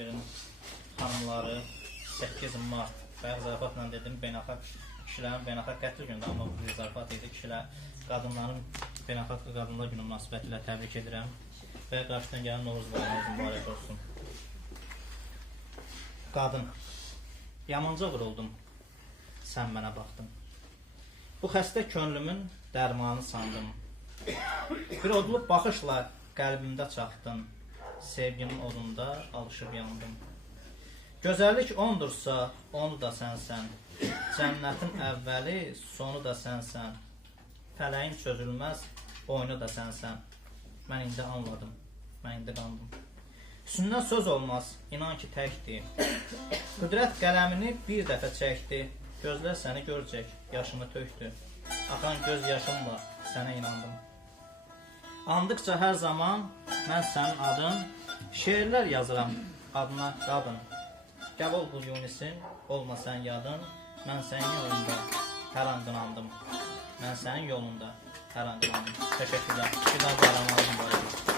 verin xanımları 8 mart bəzi zarafatla dedim beynəlxalq kişilərin beynəlxalq qətl günündə, amma bu zarafat idi. Kişilər qadınların beynəlxalq qadınlar günü münasibətilə təbrik edirəm və qarşıdan gələn Novruz bayramınız mübarək olsun. Qadın, yamanca vuruldum, sən mənə baxdın. Bu xəstə könlümün dərmanı sandım. Bir odlu baxışla qəlbimdə çaxdın, sevginin odunda alışıb yandım. Gözəllik ondursa, onu da sənsən, cənnətin əvvəli, sonu da sənsən, fələyin çözülməz, oyunu da sənsən. Mən indi anladım, mən indi qandım. Üstündən söz olmaz, inan ki təkdir. Qüdrət qələmini bir dəfə çəkdi, gözlər səni görəcək, yaşımı tökdü. Axan göz yaşımla sənə inandım. Andıqca hər zaman mən sənin adın, şeirlər yazıram adına qadın. Qəbul bu Yunisin, olma sən yadın, mən sənin yolunda hər an qınandım. Mən sənin yolunda hər an qınandım. Təşəkkürlər. Bir daha bayramınız mübarək olsun.